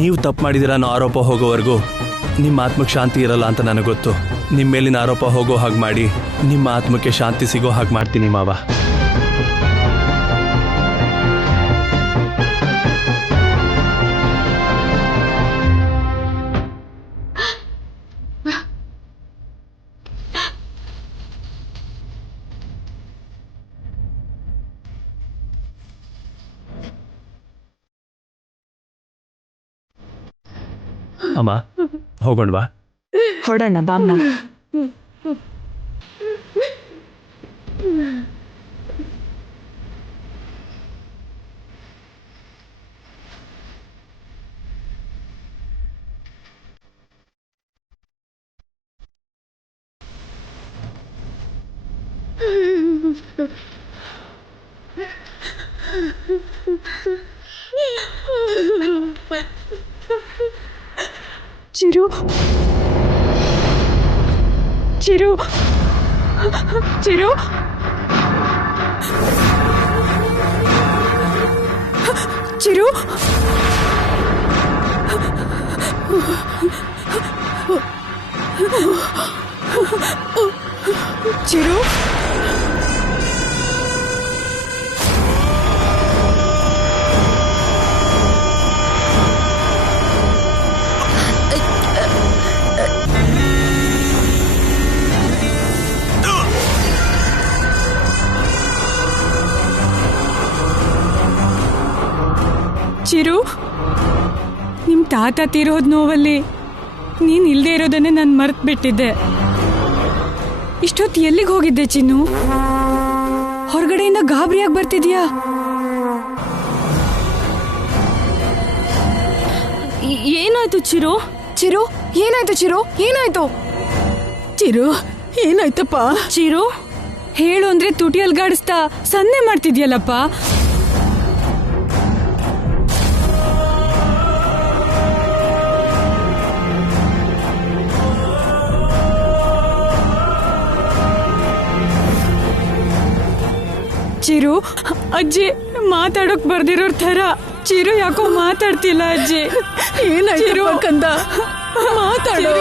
ನೀವು ತಪ್ಪು ಮಾಡಿದಿರ ಅನ್ನೋ ಆರೋಪ ಹೋಗೋವರೆಗೂ ನಿಮ್ಮ ಆತ್ಮಕ್ಕೆ ಶಾಂತಿ ಇರಲ್ಲ ಅಂತ ನನಗೆ ಗೊತ್ತು. ನಿಮ್ಮ ಮೇಲಿನ ಆರೋಪ ಹೋಗೋ ಹಾಗೆ ಮಾಡಿ ನಿಮ್ಮ ಆತ್ಮಕ್ಕೆ ಶಾಂತಿ ಸಿಗೋ ಹಾಗೆ ಮಾಡ್ತೀನಿ ಮಾವ. ಅಮ್ಮ ಹೋಗೋಣವಾ? ಹೊಡೋಣ ಬಾಮ್ಮ. ಚಿರು ಚಿರು ಚಿರು ಚಿರು ಚಿರು ಚಿರು, ನಿಮ್ ತಾತ ತೀರೋದ್ ನೋವಲ್ಲಿ ನೀನ್ ಇಲ್ದೇ ಇರೋದನ್ನೇ ನಾನು ಮರ್ತ್ ಬಿಟ್ಟಿದ್ದೆ. ಇಷ್ಟೊತ್ತು ಎಲ್ಲಿಗೆ ಹೋಗಿದ್ದೆ ಚಿನ್ನು? ಹೊರಗಡೆಯಿಂದ ಗಾಬರಿಯಾಗಿ ಬರ್ತಿದ್ಯಾ? ಏನಾಯ್ತು ಚಿರು? ಚಿರು ಏನಾಯ್ತು? ಚಿರು ಏನಾಯ್ತು? ಚಿರು ಏನಾಯ್ತಪ್ಪ? ಚಿರು ಹೇಳು ಅಂದ್ರೆ ತುಟಿ ಅಲ್ಗಾಡಿಸ್ತಾ ಸನ್ನೆ ಮಾಡ್ತಿದ್ಯಲ್ಲಪ್ಪ. ಚಿರು ಅಜ್ಜಿ ಮಾತಾಡೋಕ್ ಬರ್ದಿರೋರ್ ತರ ಚಿರು ಯಾಕೋ ಮಾತಾಡ್ತಿಲ್ಲ ಅಜ್ಜಿ. ಏನಾಯ್ತು ಕಂದ? ಮಾತಾಡೋ.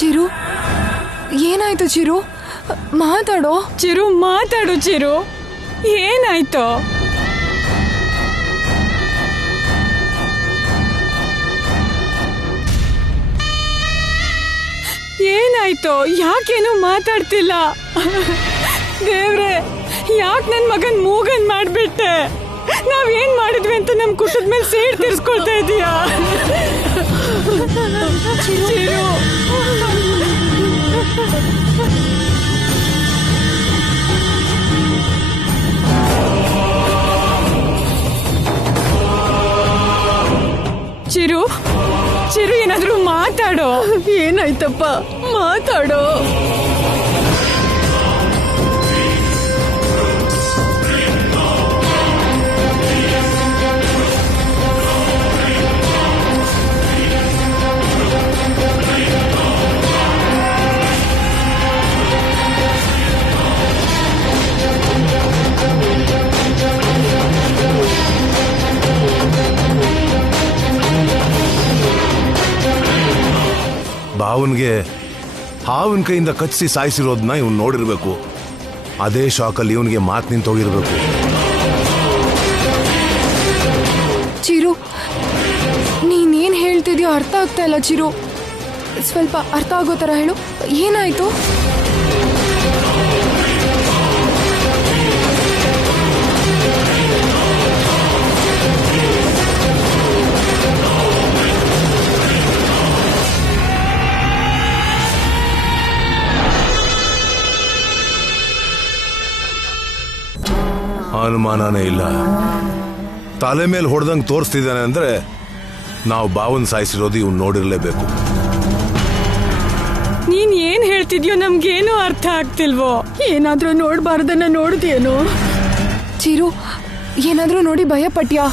ಚಿರು ಏನಾಯ್ತು? ಚಿರು ಮಾತಾಡೋ. ಚಿರು ಮಾತಾಡು. ಚಿರು ಏನಾಯ್ತು? ಏನಾಯ್ತು? ಯಾಕೇನು ಮಾತಾಡ್ತಿಲ್ಲ? ದೇವ್ರೆ, ಯಾಕೆ ನನ್ ಮಗನ್ ಮೂಗನ್ ಮಾಡ್ಬಿಟ್ಟೆ? ನಾವೇನ್ ಮಾಡಿದ್ವಿ ಅಂತ ನಮ್ ಕುಟದ ಮೇಲೆ ಸೇಡ್ ತೀರ್ಸ್ಕೊಳ್ತಾ ಇದೀಯಾ? ಚಿರು ಚಿರು ಚಿರು ಏನಾದ್ರೂ ಮಾತಾಡೋ. ಏನಾಯ್ತಪ್ಪ? ಮಾತಾಡೋ. ಬಾವನ್ಗೆ ಹಾವಿನ ಕೈಯಿಂದ ಕಚ್ಚಿಸಿ ಸಾಯಿಸಿರೋದನ್ನ ಇವನು ನೋಡಿರ್ಬೇಕು. ಅದೇ ಶಾಕಲ್ಲಿ ಇವನಿಗೆ ಮಾತು ನಿಂತೋಗಿರ್ಬೇಕು. ಚಿರು ನೀನೇನ್ ಹೇಳ್ತಿದ್ಯೋ ಅರ್ಥ ಆಗ್ತಾ ಇಲ್ಲ. ಚಿರು ಸ್ವಲ್ಪ ಅರ್ಥ ಆಗೋ ತರ ಹೇಳು. ಏನಾಯ್ತು? ಅನುಮಾನನೇ ಇಲ್ಲ. ತಲೆ ಮೇಲೆ ಹೊಡೆದಂಗೆ ತೋರಿಸ್ತಿದ್ದಾನೆ ಅಂದ್ರೆ ನಾವು ಬಾವನ್ ಸಾಯಿಸಿರೋದು ಇವ್ನು ನೋಡಿರ್ಲೇಬೇಕು. ನೀನ್ ಏನ್ ಹೇಳ್ತಿದ್ಯೋ ನಮ್ಗೇನು ಅರ್ಥ ಆಗ್ತಿಲ್ವೋ. ಏನಾದ್ರೂ ನೋಡ್ಬಾರ್ದನ್ನ ನೋಡ್ದೇನೋ? ಚಿರು ಏನಾದ್ರೂ ನೋಡಿ ಭಯ ಪಟ್ಯಾ?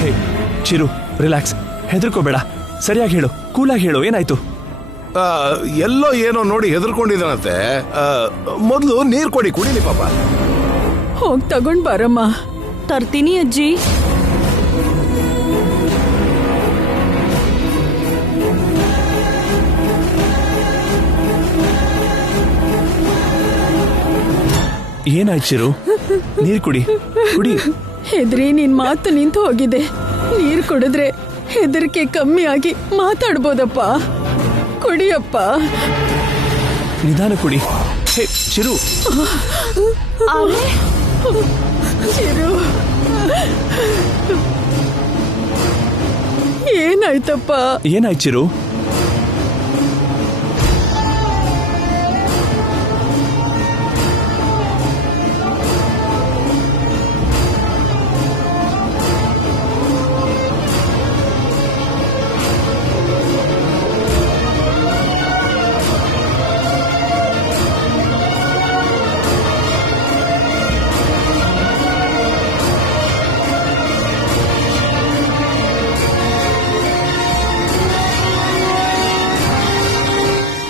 ಹೇ ಚಿರು, ರಿಲ್ಯಾಕ್ಸ್, ಹೆದರ್ಕೋಬೇಡ. ಸರಿಯಾಗಿ ಹೇಳು, ಕೂಲಾಗಿ ಹೇಳು. ಏನಾಯ್ತು? ಎಲ್ಲೋ ಏನೋ ನೋಡಿ ಹೆದರ್ಕೊಂಡಿದ್ದಾನಂತೆ. ಮೊದಲು ನೀರು ಕೊಡಿ, ಕುಡಿಲಿ ಪಾಪ. ಹೋಗ್ ತಗೊಂಡ್ ಬಾರಮ್ಮ. ತರ್ತೀನಿ ಅಜ್ಜಿ. ಏನಾಯ್ತು ಚಿರು? ನೀರು ಕುಡಿ, ಕುಡಿ. ಹೆದ್ರಿ ನಿನ್ ಮಾತು ನಿಂತು ಹೋಗಿದೆ. ನೀರ್ ಕುಡಿದ್ರೆ ಹೆದರಿಕೆ ಕಮ್ಮಿ ಆಗಿ ಮಾತಾಡ್ಬೋದಪ್ಪ. ಕುಡಿಯಪ್ಪ. ನಿಧಾನ ಕುಡಿ. ಹೇ ಚಿರು, ಚಿರು, ಏನಾಯ್ತಪ್ಪ? ಏನಾಯ್ತು ಚಿರು?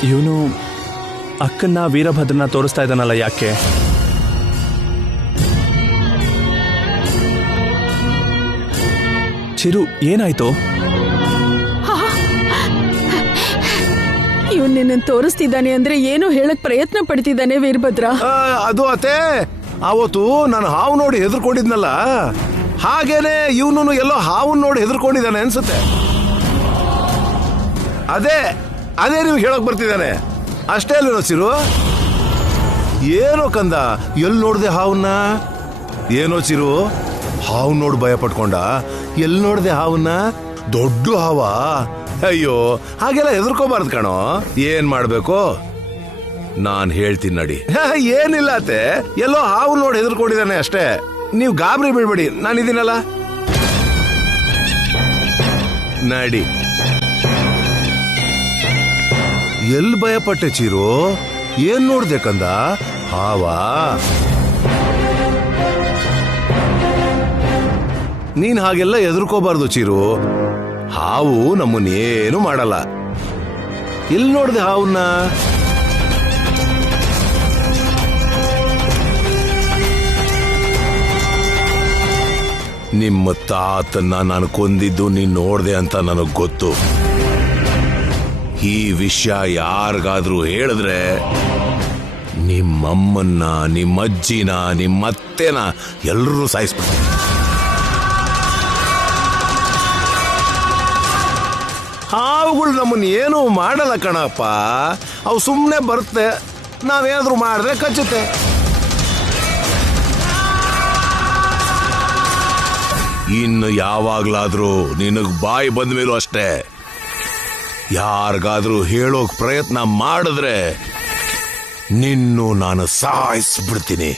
ಇವನು ಅಕ್ಕನ್ನ ವೀರಭದ್ರನ ತೋರಿಸ್ತಾ ಇದ್ದಾನಲ್ಲ, ಯಾಕೆ? ಚಿರು, ಏನಾಯ್ತು? ಇವನ್ ನಿನ್ನ ತೋರಿಸ್ತಿದ್ದಾನೆ ಅಂದ್ರೆ ಏನೋ ಹೇಳಕ್ ಪ್ರಯತ್ನ ಪಡ್ತಿದ್ದಾನೆ ವೀರಭದ್ರ. ಅದು ಅತ್ತೆ, ಅವತ್ತು ನಾನು ಹಾವು ನೋಡಿ ಹೆದರ್ಕೊಂಡಿದ್ನಲ್ಲ, ಹಾಗೇನೆ ಇವನು ಎಲ್ಲೋ ಹಾವು ನೋಡಿ ಹೆದರ್ಕೊಂಡಿದ್ದಾನೆ ಅನ್ಸುತ್ತೆ. ಅದೇ ನೀವು ಹೇಳಕ್ ಬರ್ತಿದ್ದಾನೆ ಅಷ್ಟೇ ಅಲ್ವೇನೋ ಚಿರು? ಏನೋ ಕಂದ, ಎಲ್ಲಿ ನೋಡ್ದೆ ಹಾವನ್ನ? ಏನೋ ಚಿರು, ಹಾವು ನೋಡಿ ಭಯ ಪಟ್ಕೊಂಡ? ಎಲ್ಲಿ ನೋಡ್ದೆ ಹಾವನ್ನ? ದೊಡ್ಡ ಹಾವ? ಅಯ್ಯೋ, ಹಾಗೆಲ್ಲ ಹೆದರ್ಕೋಬಾರ್ದು ಕಣೋ. ಏನ್ ಮಾಡ್ಬೇಕು? ನಾನ್ ಹೇಳ್ತೀನಿ ನಡಿ. ಏನಿಲ್ಲ ಅತ್ತೆ, ಎಲ್ಲೋ ಹಾವು ನೋಡಿ ಹೆದರ್ಕೊಂಡಿದ್ದಾನೆ ಅಷ್ಟೇ. ನೀವು ಗಾಬರಿ ಬೀಳ್ಬೇಡಿ, ನಾನಿದ್ದೀನಲ್ಲ. ನಡಿ. ಎಲ್ಲಿ ಭಯಪಟ್ಟೆ ಚಿರು? ಏನ್ ನೋಡ್ದೆ ಕಂದ? ಹಾವಾ? ನೀನ್ ಹಾಗೆಲ್ಲ ಹೆದರ್ಕೋಬಾರ್ದು ಚಿರು. ಹಾವು ನಮ್ಮನ್ನೇನು ಮಾಡಲ್ಲ. ಎಲ್ಲಿ ನೋಡ್ದೆ ಹಾವನ್ನ? ನಿಮ್ಮ ತಾತನ್ನ ನಾನು ಕೊಂದಿದ್ದು ನೀನ್ ನೋಡ್ದೆ ಅಂತ ನನಗ್ ಗೊತ್ತು. ಈ ವಿಷಯ ಯಾರಿಗಾದ್ರೂ ಹೇಳಿದ್ರೆ ನಿಮ್ಮಮ್ಮನ್ನ, ನಿಮ್ಮಜ್ಜಿನ, ನಿಮ್ಮತ್ತೆನ ಎಲ್ಲರೂ ಸಾಯಿಸ್ಬಿಡ್ತೀನಿ. ಹಾವುಗಳು ನಮ್ಮನ್ನ ಏನೂ ಮಾಡಲ್ಲ ಕಣಪ್ಪ. ಅವು ಸುಮ್ಮನೆ ಬರುತ್ತೆ, ನಾವೇನಾದ್ರೂ ಮಾಡಿದ್ರೆ ಕಚ್ಚುತ್ತೆ. ಇನ್ನು ಯಾವಾಗ್ಲಾದ್ರೂ ನಿನಗ್ ಬಾಯಿ ಬಂದ ಮೇಲೂ ಅಷ್ಟೇ, ಯಾರಿಗಾದ್ರೂ ಹೇಳೋಕ್ ಪ್ರಯತ್ನ ಮಾಡಿದ್ರೆ ನಿನ್ನು ನಾನು ಸಾಯಿಸ್ಬಿಡ್ತೀನಿ.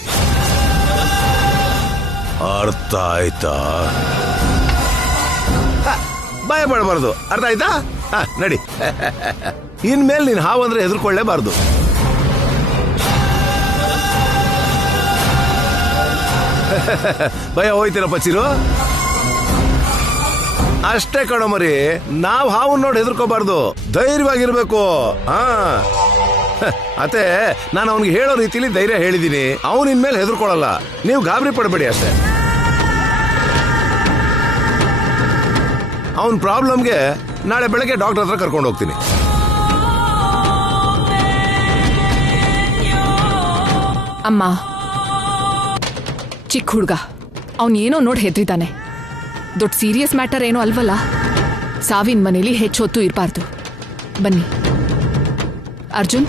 ಅರ್ಥ ಆಯ್ತಾ? ಭಯ ಪಡಬಾರ್ದು, ಅರ್ಥ ಆಯ್ತಾ? ನಡಿ. ಇನ್ಮೇಲೆ ನೀನು ಹಾವಂದ್ರೆ ಹೆದರ್ಕೊಳ್ಳೇಬಾರ್ದು. ಭಯ ಹೋಯ್ತೀರಪ್ಪ ಚಿರು? ಅಷ್ಟೇ ಕಣೋ ಮರಿ, ನಾವ್ ಹಾವನ್ನ ನೋಡಿ ಹೆದರ್ಕೋಬಾರ್ದು, ಧೈರ್ಯವಾಗಿರ್ಬೇಕು. ಅತ್ತೆ, ನಾನು ಅವನಿಗೆ ಹೇಳೋ ರೀತಿಲಿ ಧೈರ್ಯ ಹೇಳಿದೀನಿ. ಅವನು ಇನ್ಮೇಲೆ ಹೆದರ್ಕೊಳ್ಳಲ್ಲ. ನೀವು ಗಾಬರಿ ಪಡಬೇಡಿ ಅಷ್ಟೇ. ಅವನ್ ಪ್ರಾಬ್ಲಮ್ಗೆ ನಾಳೆ ಬೆಳಗ್ಗೆ ಡಾಕ್ಟರ್ ಹತ್ರ ಕರ್ಕೊಂಡು ಹೋಗ್ತೀನಿ. ಅಮ್ಮ, ಚಿಕ್ಕ ಹುಡುಗ, ಅವನೇನೋ ನೋಡಿ ಹೆದ್ರಿದ್ದಾನೆ. ದೊಡ್ಡ ಸೀರಿಯಸ್ ಮ್ಯಾಟರ್ ಏನೋ ಅಲ್ವಲ್ಲ. ಸಾವಿನ ಮನೇಲಿ ಹೆಚ್ಚೊತ್ತು ಇರಬಾರ್ದು. ಬನ್ನಿ ಅರ್ಜುನ್.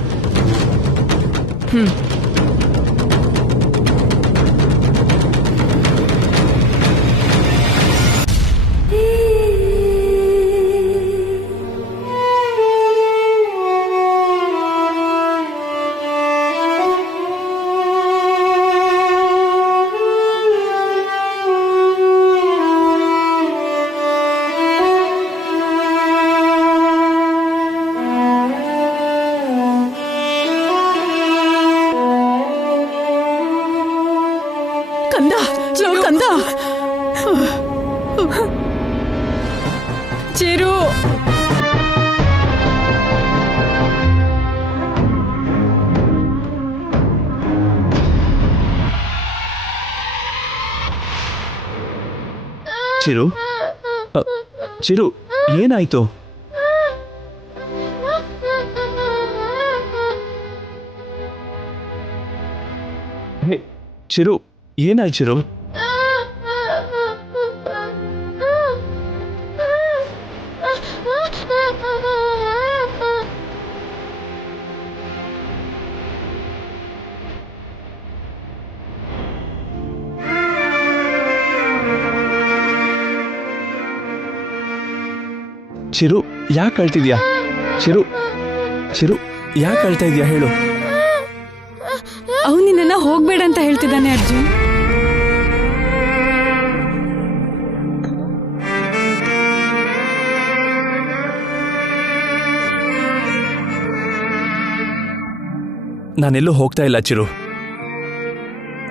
ಕಂದ, ಚಿರು, ಚಿರು ಚಿರು ಏನಾಯ್ತು? ಹೇ ಚಿರು ಏನಾಯ್ತು ಚಿರು? ಚಿರು ಯಾಕೆ ಅಳ್ತಿದ್ಯಾ? ಚಿರು ಚಿರು ಯಾಕೆ ಅಳ್ತಾ ಇದೆಯಾ ಹೇಳು? ಅವನು ನಿನ್ನ ಹೋಗ್ಬೇಡ ಅಂತ ಹೇಳ್ತಿದ್ದಾನೆ ಅರ್ಜುನ್. ನಾನೆಲ್ಲೂ ಹೋಗ್ತಾ ಇಲ್ಲ ಚಿರು.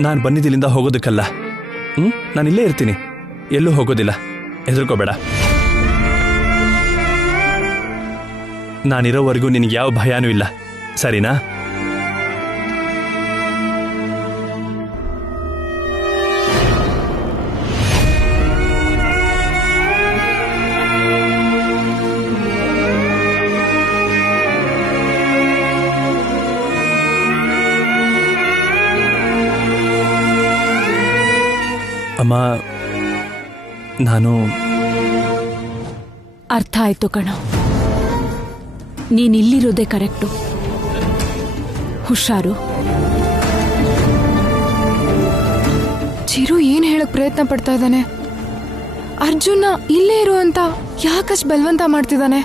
ನಾನು ಬಂದಿದ್ದಿಲ್ಲಿಂದ ಹೋಗೋದಕ್ಕಲ್ಲ. ನಾನಿಲ್ಲೇ ಇರ್ತೀನಿ, ಎಲ್ಲೂ ಹೋಗೋದಿಲ್ಲ, ಹೆದರ್ಕೋಬೇಡ. ನಾನಿರೋವರೆಗೂ ನಿನಗೆ ಯಾವ ಭಯನೂ ಇಲ್ಲ, ಸರಿನಾ? ಅಮ್ಮ, ನಾನು ಅರ್ಥ ಆಯ್ತು ಕಣ. ನೀನಿಲ್ಲಿರೋದೇ ಕರೆಕ್ಟು. ಹುಷಾರು. ಚಿರು ಏನ್ ಹೇಳಕ್ ಪ್ರಯತ್ನ ಪಡ್ತಾ ಇದ್ದಾನೆ? ಅರ್ಜುನ ಇಲ್ಲೇ ಇರು ಅಂತ ಯಾಕಷ್ಟು ಬಲವಂತ ಮಾಡ್ತಿದ್ದಾನೆ?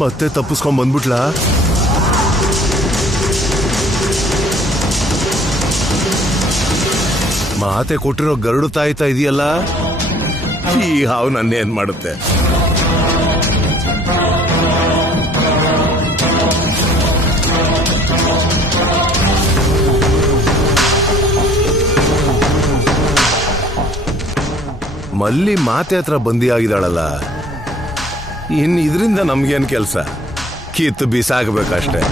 ಮತ್ತೆ ತಪ್ಪಿಸ್ಕೊಂಡ್ ಬಂದ್ಬಿಟ್ಲಾ? ಮಾತೆ ಕೊಟ್ಟಿರೋ ಗರುಡು ತಾಯ್ತಾ ಇದೆಯಲ್ಲ, ಈ ಹಾವು ನನ್ನೇನ್ ಮಾಡುತ್ತೆ? ಮಲ್ಲಿ ಮಾತೆ ಹತ್ರ ಬಂದಿಯಾಗಿದ್ದಾಳಲ್ಲ, ಇನ್ನು ಇದರಿಂದ ನಮ್ಗೇನ್ ಕೆಲಸ? ಕಿತ್ತು ಬಿಸಾಕಬೇಕಷ್ಟೆ.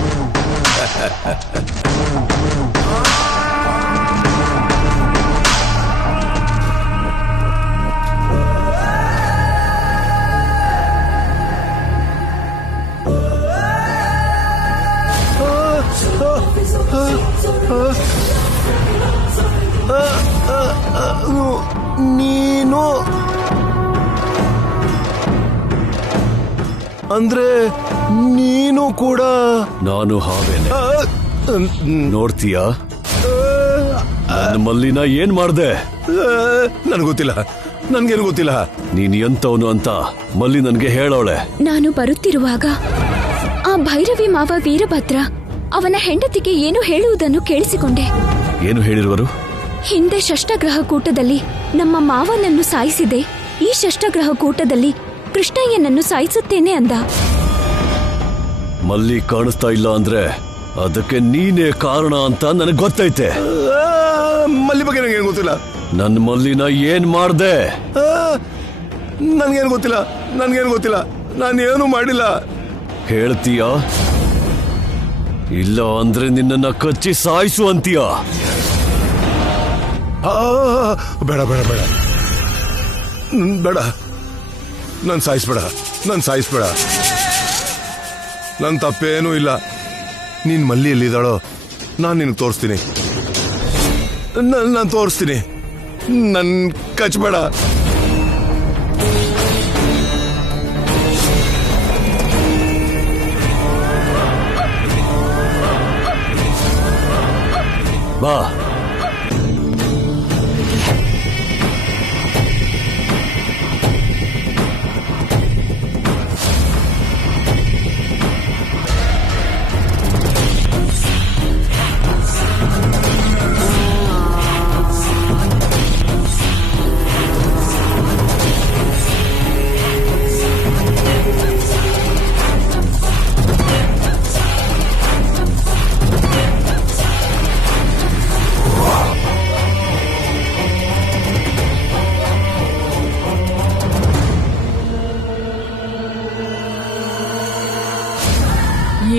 ನೀನು ಅಂದ್ರೆ ನೀನು ಕೂಡ? ನಾನು ಹಾವೇನೆ. ನೋಡ್ತೀಯಾ ನನ್ನ ಮಲ್ಲಿನ ಏನ್ ಮಾಡ್ದೆ? ನನ್ಗೆ ಗೊತ್ತಿಲ್ಲ, ನನ್ಗೇನು ಗೊತ್ತಿಲ್ಲ. ನೀನ್ ಎಂತವನು ಅಂತ ಮಲ್ಲಿ ನನ್ಗೆ ಹೇಳೋಳೆ. ನಾನು ಬರುತ್ತಿರುವಾಗ ಆ ಭೈರವಿ ಮಾವ ವೀರಭದ್ರ ಅವನ ಹೆಂಡತಿಗೆ ಏನು ಹೇಳುವುದನ್ನು ಕೇಳಿಸಿಕೊಂಡೆ. ಏನು ಹೇಳಿರುವರು? ಹಿಂದೆ ಷಷ್ಠಗ್ರಹ ಕೂಟದಲ್ಲಿ ನಮ್ಮ ಮಾವನನ್ನು ಸಾಯಿಸಿದೆ, ಈ ಷಷ್ಠಗ್ರಹ ಕೂಟದಲ್ಲಿ ಕೃಷ್ಣಯ್ಯನನ್ನು ಸಾಯಿಸುತ್ತೇನೆ ಅಂದ. ಮಲ್ಲಿ ಕಾಣಿಸ್ತಾ ಇಲ್ಲ ಅಂದ್ರೆ ಅದಕ್ಕೆ ನೀನೇ ಕಾರಣ ಅಂತ ನನಗೆ ಗೊತ್ತೈತೆ. ಮಲ್ಲಿ ಬಗ್ಗೆ ನಂಗೇನು ಗೊತ್ತಿಲ್ಲ. ನನ್ನ ಮಲ್ಲಿನ ಏನ್ ಮಾಡ್ದೆ? ನನ್ಗೇನು ಗೊತ್ತಿಲ್ಲ, ನನ್ಗೇನು ಗೊತ್ತಿಲ್ಲ, ನಾನೇನು ಮಾಡಿಲ್ಲ. ಹೇಳ್ತೀಯಾ ಇಲ್ಲ ಅಂದ್ರೆ ನಿನ್ನನ್ನ ಕಚ್ಚಿ ಸಾಯಿಸು ಅಂತೀಯ? ಬೇಡ ಬೇಡ ಬೇಡ ಬೇಡ, ನನ್ ಸಾಯಿಸ್ಬೇಡ, ನನ್ ಸಾಯಿಸ್ಬೇಡ. ನನ್ ತಪ್ಪೇನೂ ಇಲ್ಲ. ನೀನ್ ಮಲ್ಲಿ ಎಲ್ಲಿದ್ದಾಳೋ ನಾನು ನಿನಗೆ ತೋರಿಸ್ತೀನಿ, ನಾನು ತೋರಿಸ್ತೀನಿ. ನನ್ ಕಚ್ಬೇಡ. ಬಾ.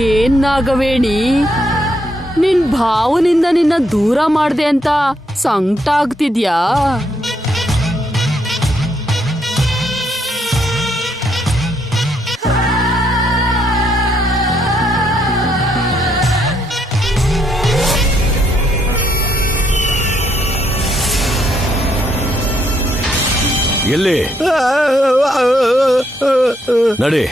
ಏನ್ ನಾಗವೇಣಿ, ನಿನ್ ಭಾವನಿಂದ ನಿನ್ನ ದೂರ ಮಾಡ್ದೆ ಅಂತ ಸಂಕಟ ಆಗ್ತಿದ್ಯಾ? ಎಲ್ಲಿ ನಡಿ.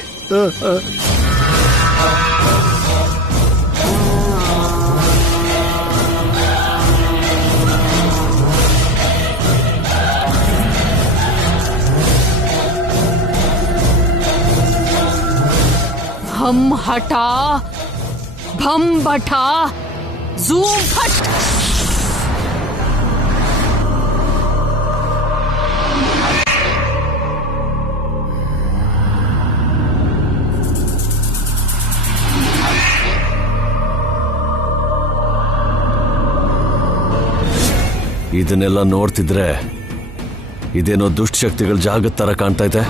हम हटा भम बठा ज़ूम फट. ಇದನ್ನೆಲ್ಲ ನೋಡ್ತಿದ್ರೆ ಇದೇನೋ ದುಷ್ಟಶಕ್ತಿಗಳ ಜಾಗದ ತರ ಕಾಣ್ತಾ ಇದೆ.